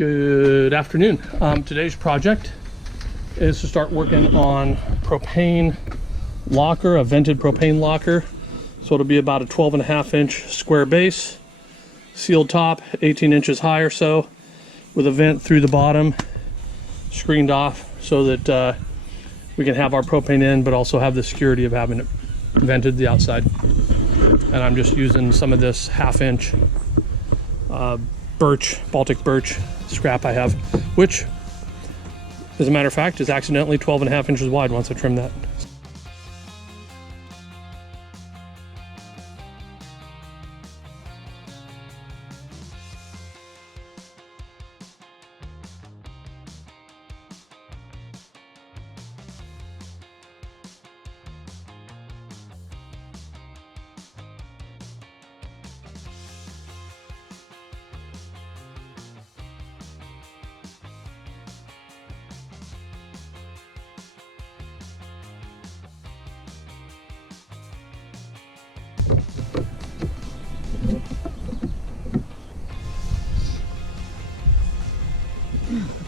Good afternoon. Today's project is to start working on propane locker, a vented propane locker. So it'll be about a 12.5-inch square base, sealed top, 18 inches high or so, with a vent through the bottom, screened off so that we can have our propane in, but also have the security of having it vented the outside. And I'm just using some of this 1/2-inch Baltic birch scrap I have, which, as a matter of fact, is accidentally 12.5 inches wide once I trim that.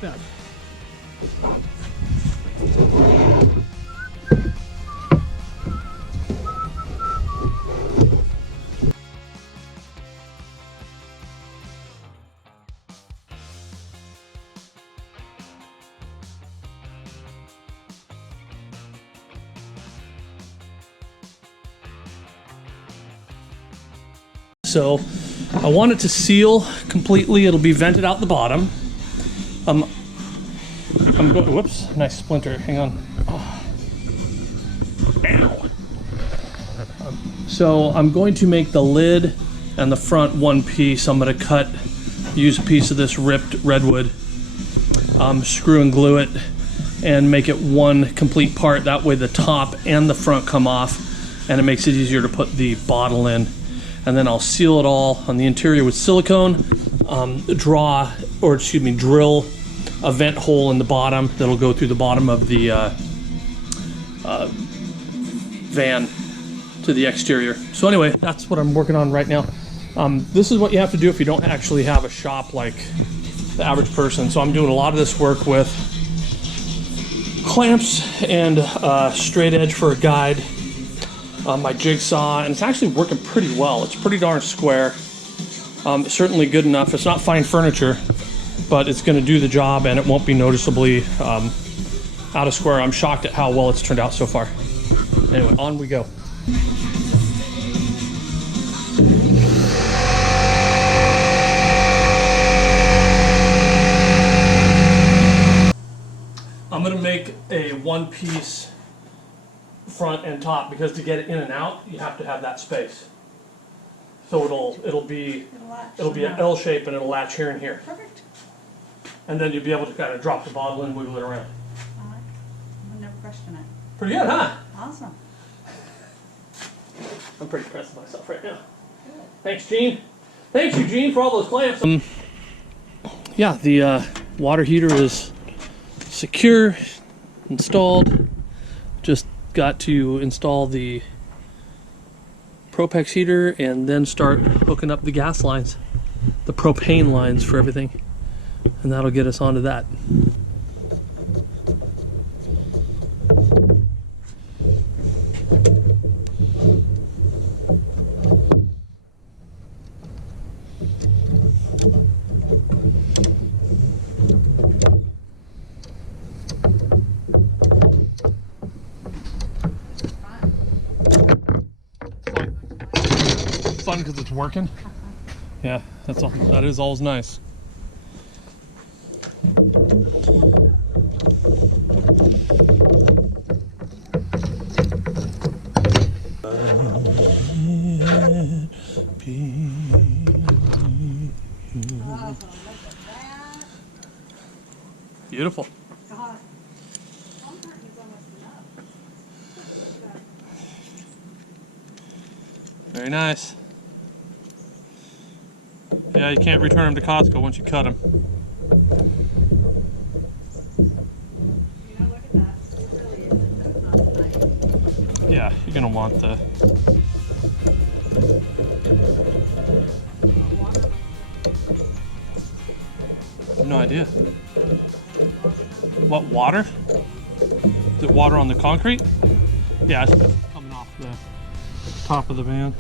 Bad. So I want it to seal completely. It'll be vented out the bottom. I'm going, whoops, nice splinter, hang on. Oh. Ow. So I'm going to make the lid and the front one piece. I'm going to use a piece of this ripped redwood, screw and glue it, and make it one complete part. That way the top and the front come off, and it makes it easier to put the bottle in. And then I'll seal it all on the interior with silicone, drill a vent hole in the bottom that'll go through the bottom of the van to the exterior. So anyway, that's what I'm working on right now. This is what you have to do if you don't actually have a shop like the average person. So I'm doing a lot of this work with clamps and straight edge for a guide, my jigsaw, and it's actually working pretty well. It's pretty darn square. Certainly good enough. It's not fine furniture, but it's going to do the job, and it won't be noticeably out of square. I'm shocked at how well it's turned out so far. Anyway, on we go. I'm going to make a one-piece front and top, because to get it in and out, you have to have that space. So it'll be an L shape, and it'll latch here and here. Perfect. And then you'll be able to kind of drop the bottle and wiggle it around. I'll never question it. Pretty good, huh? Awesome. I'm pretty impressed with myself right now. Good. Thanks, Gene. Thanks, Eugene, for all those clamps. Yeah, the water heater is secure, installed. Just got to install the Propex heater and then start hooking up the gas lines, the propane lines for everything. And that'll get us onto that. Fun because it's working. Yeah, that's all. That is always nice. Beautiful. Very nice. Yeah, you can't return them to Costco once you cut them. Yeah, you're gonna want the No idea. What, water? Is it water on the concrete? Yeah, it's coming off the top of the van.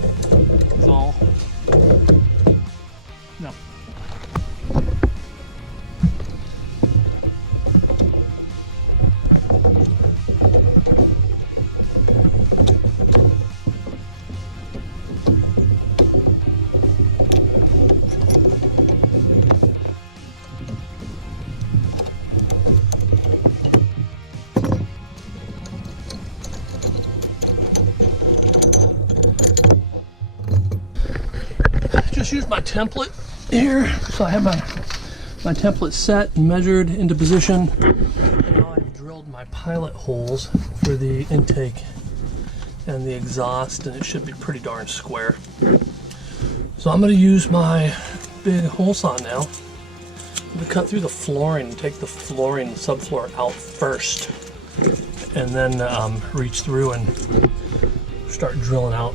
That's all. No. Just use my template here. So I have my template set and measured into position. And now I've drilled my pilot holes for the intake and the exhaust, and it should be pretty darn square. So I'm going to use my big hole saw now. I'm going to cut through the flooring and take the flooring subfloor out first, and then reach through and start drilling out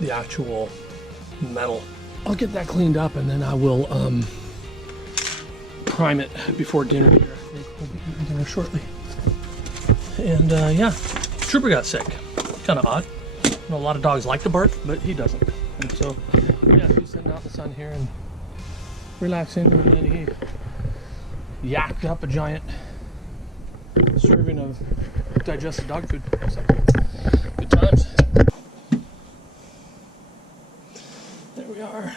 the actual metal. I'll get that cleaned up, and then I will prime it before dinner here. I think we'll be eating dinner shortly. And yeah, Trooper got sick. Kind of odd. I know a lot of dogs like to bark, but he doesn't. And so, yeah, he's sitting out in the sun here and relaxing, and then he yacked up a giant serving of digested dog food. So, good times. There we are.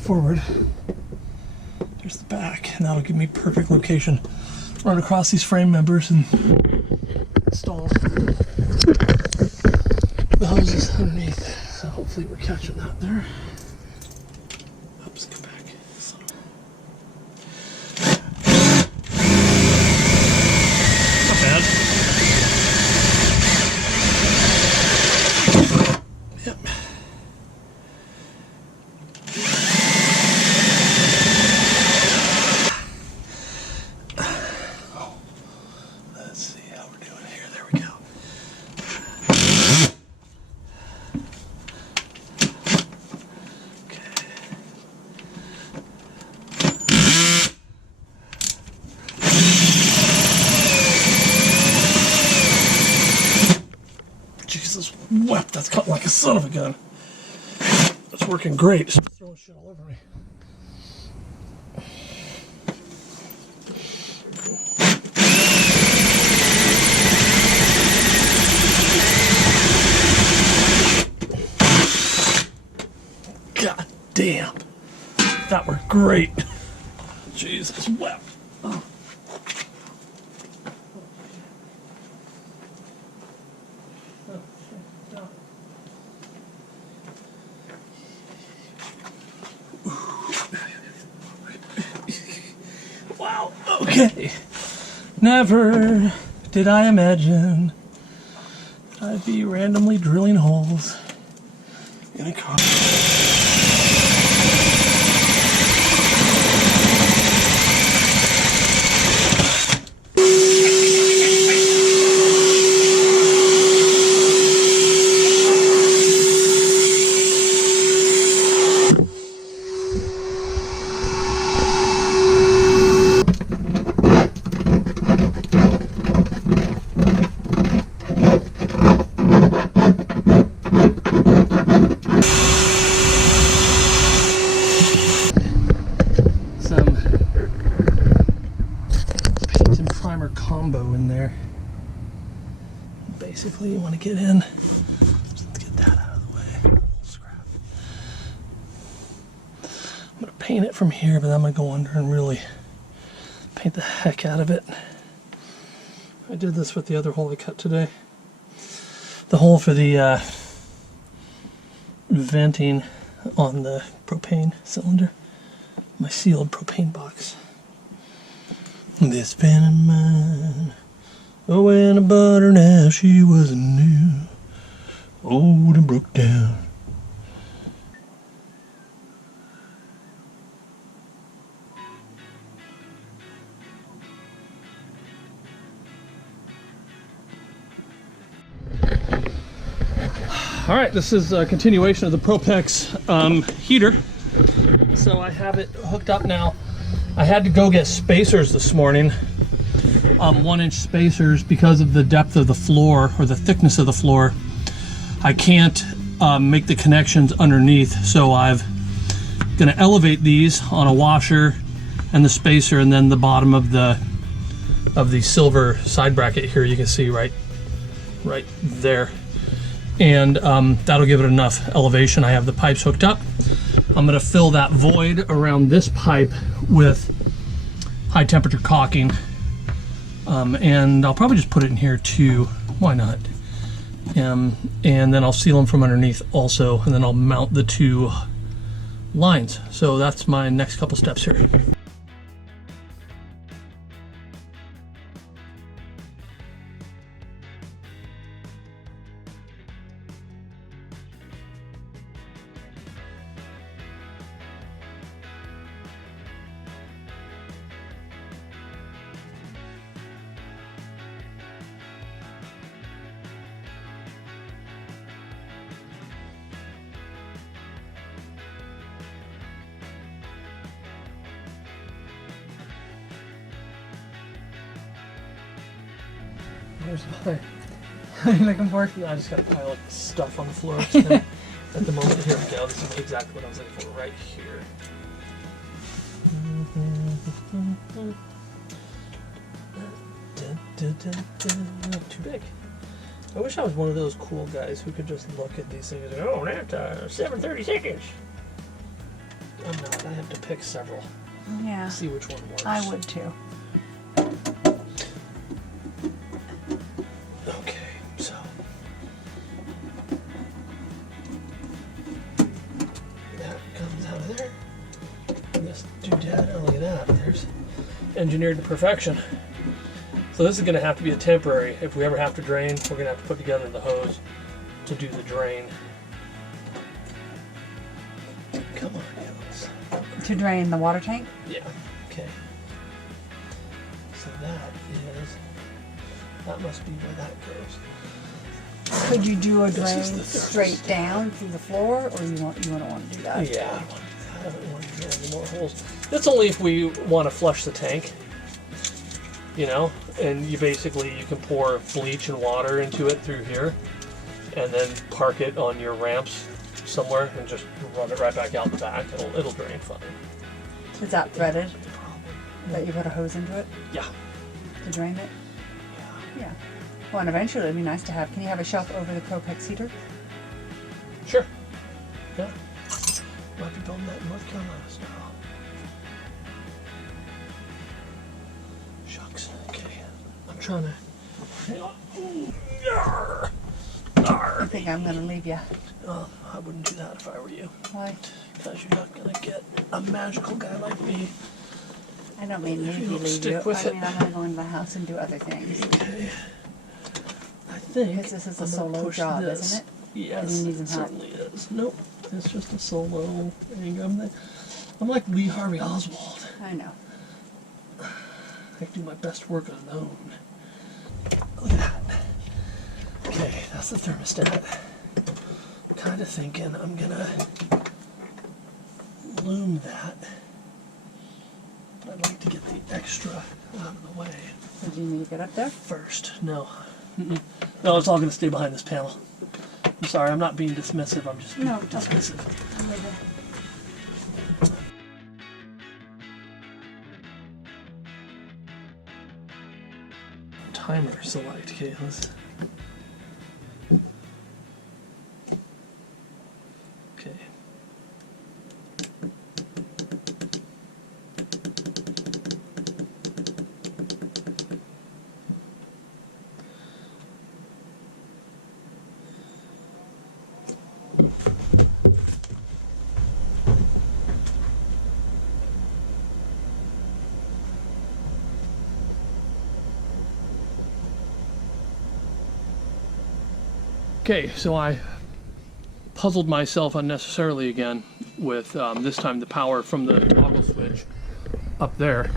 Forward. There's the back, and that'll give me perfect location. Run across these frame members and install the hoses underneath. So hopefully we're catching that there. Oops, come back. Not bad. Yep. Jesus wept, that's cut like a son of a gun. That's working great. It's throwing shit all over me. God damn. That worked great. Jesus wept. Oh. Wow, okay. Never did I imagine I'd be randomly drilling holes in a car. Combo in there. Basically, you want to get in. Just get that out of the way. A little scrap. I'm going to paint it from here, but then I'm going to go under and really paint the heck out of it. I did this with the other hole I cut today. The hole for the venting on the propane cylinder. My sealed propane box. This pen of mine, oh, and a butter now, she wasn't new, old and broke down. All right, this is a continuation of the Propex heater. So I have it hooked up now. I had to go get spacers this morning, 1-inch spacers, because of the depth of the floor or the thickness of the floor. I can't make the connections underneath, so I've gonna elevate these on a washer and the spacer, and then the bottom of the silver side bracket here, you can see right there, and that'll give it enough elevation. I have the pipes hooked up. I'm gonna fill that void around this pipe with high temperature caulking, and I'll probably just put it in here too. Why not? And then I'll seal them from underneath also, and then I'll mount the 2 lines. So that's my next couple steps here. Here's my. What are you looking for? I just got a pile of stuff on the floor at the moment. Here we go. This is exactly what I was looking for right here. Too big. I wish I was one of those cool guys who could just look at these things and go, oh, that's 7/32. I'm not. I have to pick several. Yeah. See which one works. I would too. Okay, so that comes out of there. And this doodad, oh look at that, there's engineered to perfection. So this is going to have to be a temporary. If we ever have to drain, we're going to have to put together the hose to do the drain. Come on, Gillis. To drain the water tank? Yeah, okay. So that must be where that goes. Could you do a drain This is the straight down through the floor, or you don't want to do that? Yeah, I don't want to do that. I don't want to drill any more holes. That's only if we want to flush the tank, you know, and you can pour bleach and water into it through here, and then park it on your ramps somewhere and just run it right back out the back. It'll drain fine. Is that threaded? That you put a hose into it Yeah. to drain it? Yeah. Well, and eventually it'd be nice to have. Can you have a shelf over the Propex heater? Sure. Yeah. Might be building that in North Carolina style. Shucks. Okay. I'm trying to. Hang on. Yarr. I think I'm going to leave you. Oh, I wouldn't do that if I were you. Why? Because you're not going to get a magical guy like me. I don't mean If you leave don't you. stick with I it. mean, I'm going to go into the house and do other things. Okay. I think Because this is a I'm gonna solo push job, this. isn't it? Yes, You need it some help. certainly is. Nope, it's just a solo thing. I'm like Lee Harvey Oswald. I know. I do my best work alone. Look at that. Okay, that's the thermostat. Kind of thinking I'm gonna loom that, but I'd like to get the extra out of the way Did you need to get up there? first. No. No, it's all gonna stay behind this panel. I'm sorry, I'm not being dismissive, I'm just being No, it's okay. dismissive. I'm with you. Timer select. Okay, let's. Okay. Okay, so I puzzled myself unnecessarily again with this time the power from the toggle switch up there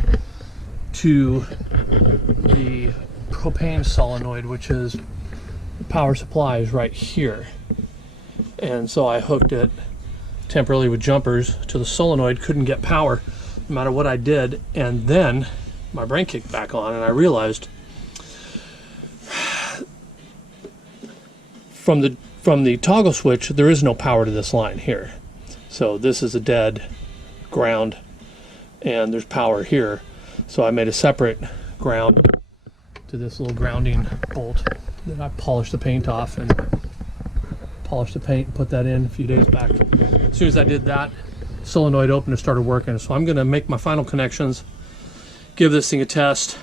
to the propane solenoid, which is the power supply is right here. and so I hooked it temporarily with jumpers to the solenoid. Couldn't get power no matter what I did, and then my brain kicked back on and I realized from the toggle switch there is no power to this line here. So this is a dead ground and there's power here. So I made a separate ground to this little grounding bolt that I polished the paint off and polished the paint and put that in a few days back. As soon as I did that, solenoid opened and started working. So I'm gonna make my final connections, give this thing a test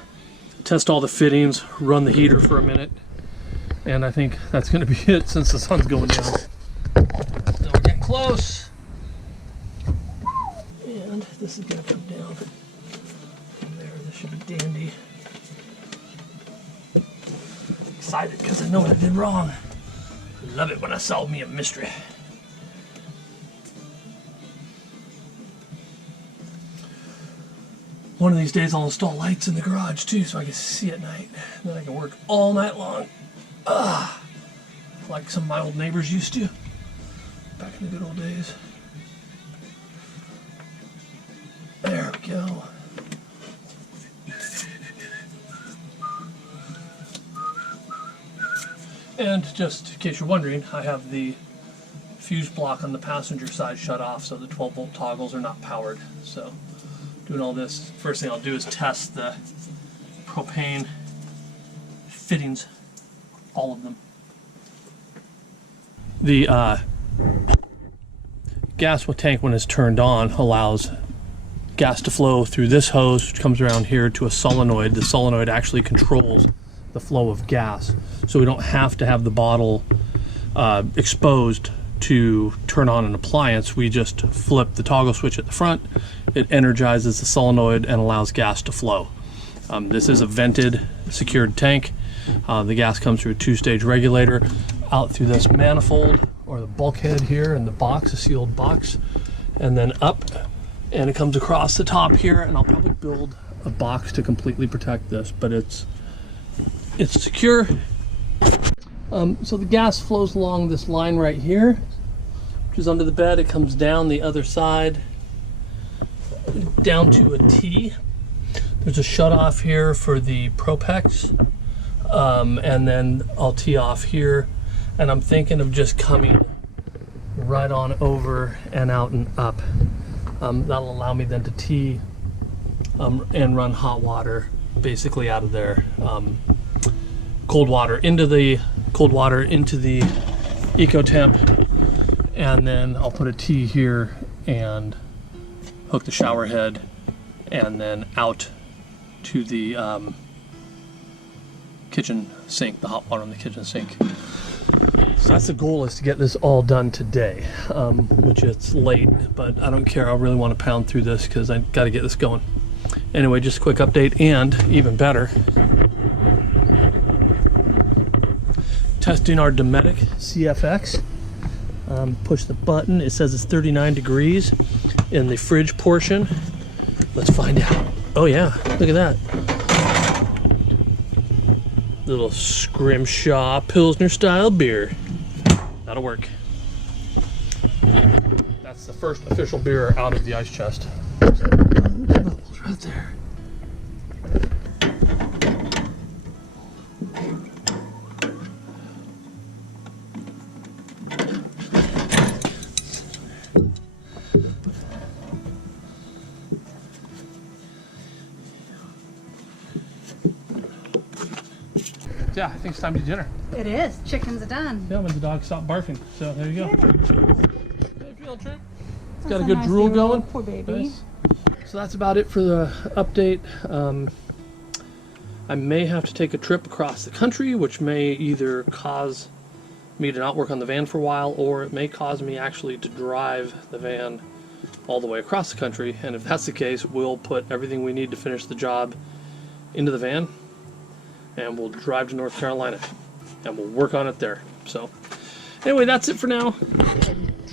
all the fittings, run the heater for a minute, and I think that's gonna be it since the sun's going down. So we're getting close. And this is gonna come down from there. This should be dandy. Excited because I know what I did wrong. Love it when I solve me a mystery. One of these days I'll install lights in the garage too so I can see at night. Then I can work all night long. Like some of my old neighbors used to back in the good old days. There we go. And just in case you're wondering, I have the fuse block on the passenger side shut off so the 12-volt toggles are not powered. So doing all this, first thing I'll do is test the propane fittings, all of them. The gas tank, when it's turned on, allows gas to flow through this hose, which comes around here to a solenoid. The solenoid actually controls the flow of gas, so we don't have to have the bottle exposed to turn on an appliance. We just flip the toggle switch at the front, it energizes the solenoid and allows gas to flow. This is a vented, secured tank. The gas comes through a two-stage regulator out through this manifold or the bulkhead here in the box, a sealed box, and then up, and it comes across the top here, and I'll probably build a box to completely protect this, but it's secure. So the gas flows along this line right here, which is under the bed. It comes down the other side down to a T. There's a shut off here for the Propex, and then I'll tee off here, and I'm thinking of just coming right on over and out and up. That'll allow me then to tee and run hot water basically out of there. Cold water into the Ecotemp, and then I'll put a T here and hook the shower head and then out to the kitchen sink, the hot water in the kitchen sink. So that's the goal, is to get this all done today, which it's late, but I don't care. I really want to pound through this because I got to get this going. Anyway, just a quick update, and even better, testing our Dometic CFX. Push the button. It says it's 39 degrees in the fridge portion. Let's find out. Oh yeah, look at that. Little Scrimshaw Pilsner style beer. That'll work. That's the first official beer out of the ice chest. Bubbles right there. Yeah, I think it's time to dinner. It is. Chickens are done. Yeah, when the dog stopped barfing. So there you go. Hey, feel trip. It's got a That's good nice drool little going. poor baby. Nice. So that's about it for the update. I may have to take a trip across the country, which may either cause me to not work on the van for a while, or it may cause me actually to drive the van all the way across the country. And if that's the case, we'll put everything we need to finish the job into the van, and we'll drive to North Carolina and we'll work on it there. So anyway, that's it for now.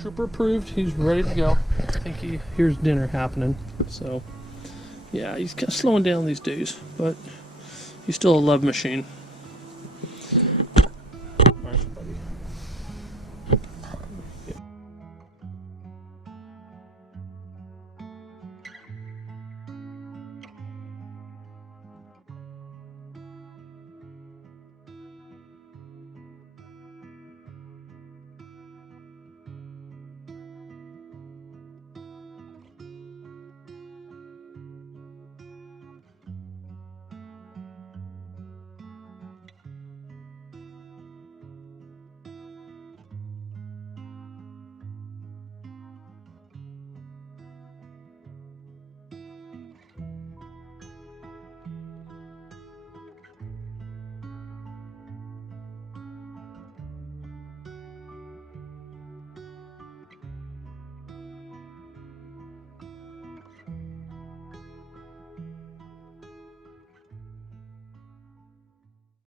Trooper approved. He's ready to go. I think he hears dinner happening. So yeah, he's kind of slowing down these days, but he's still a love machine.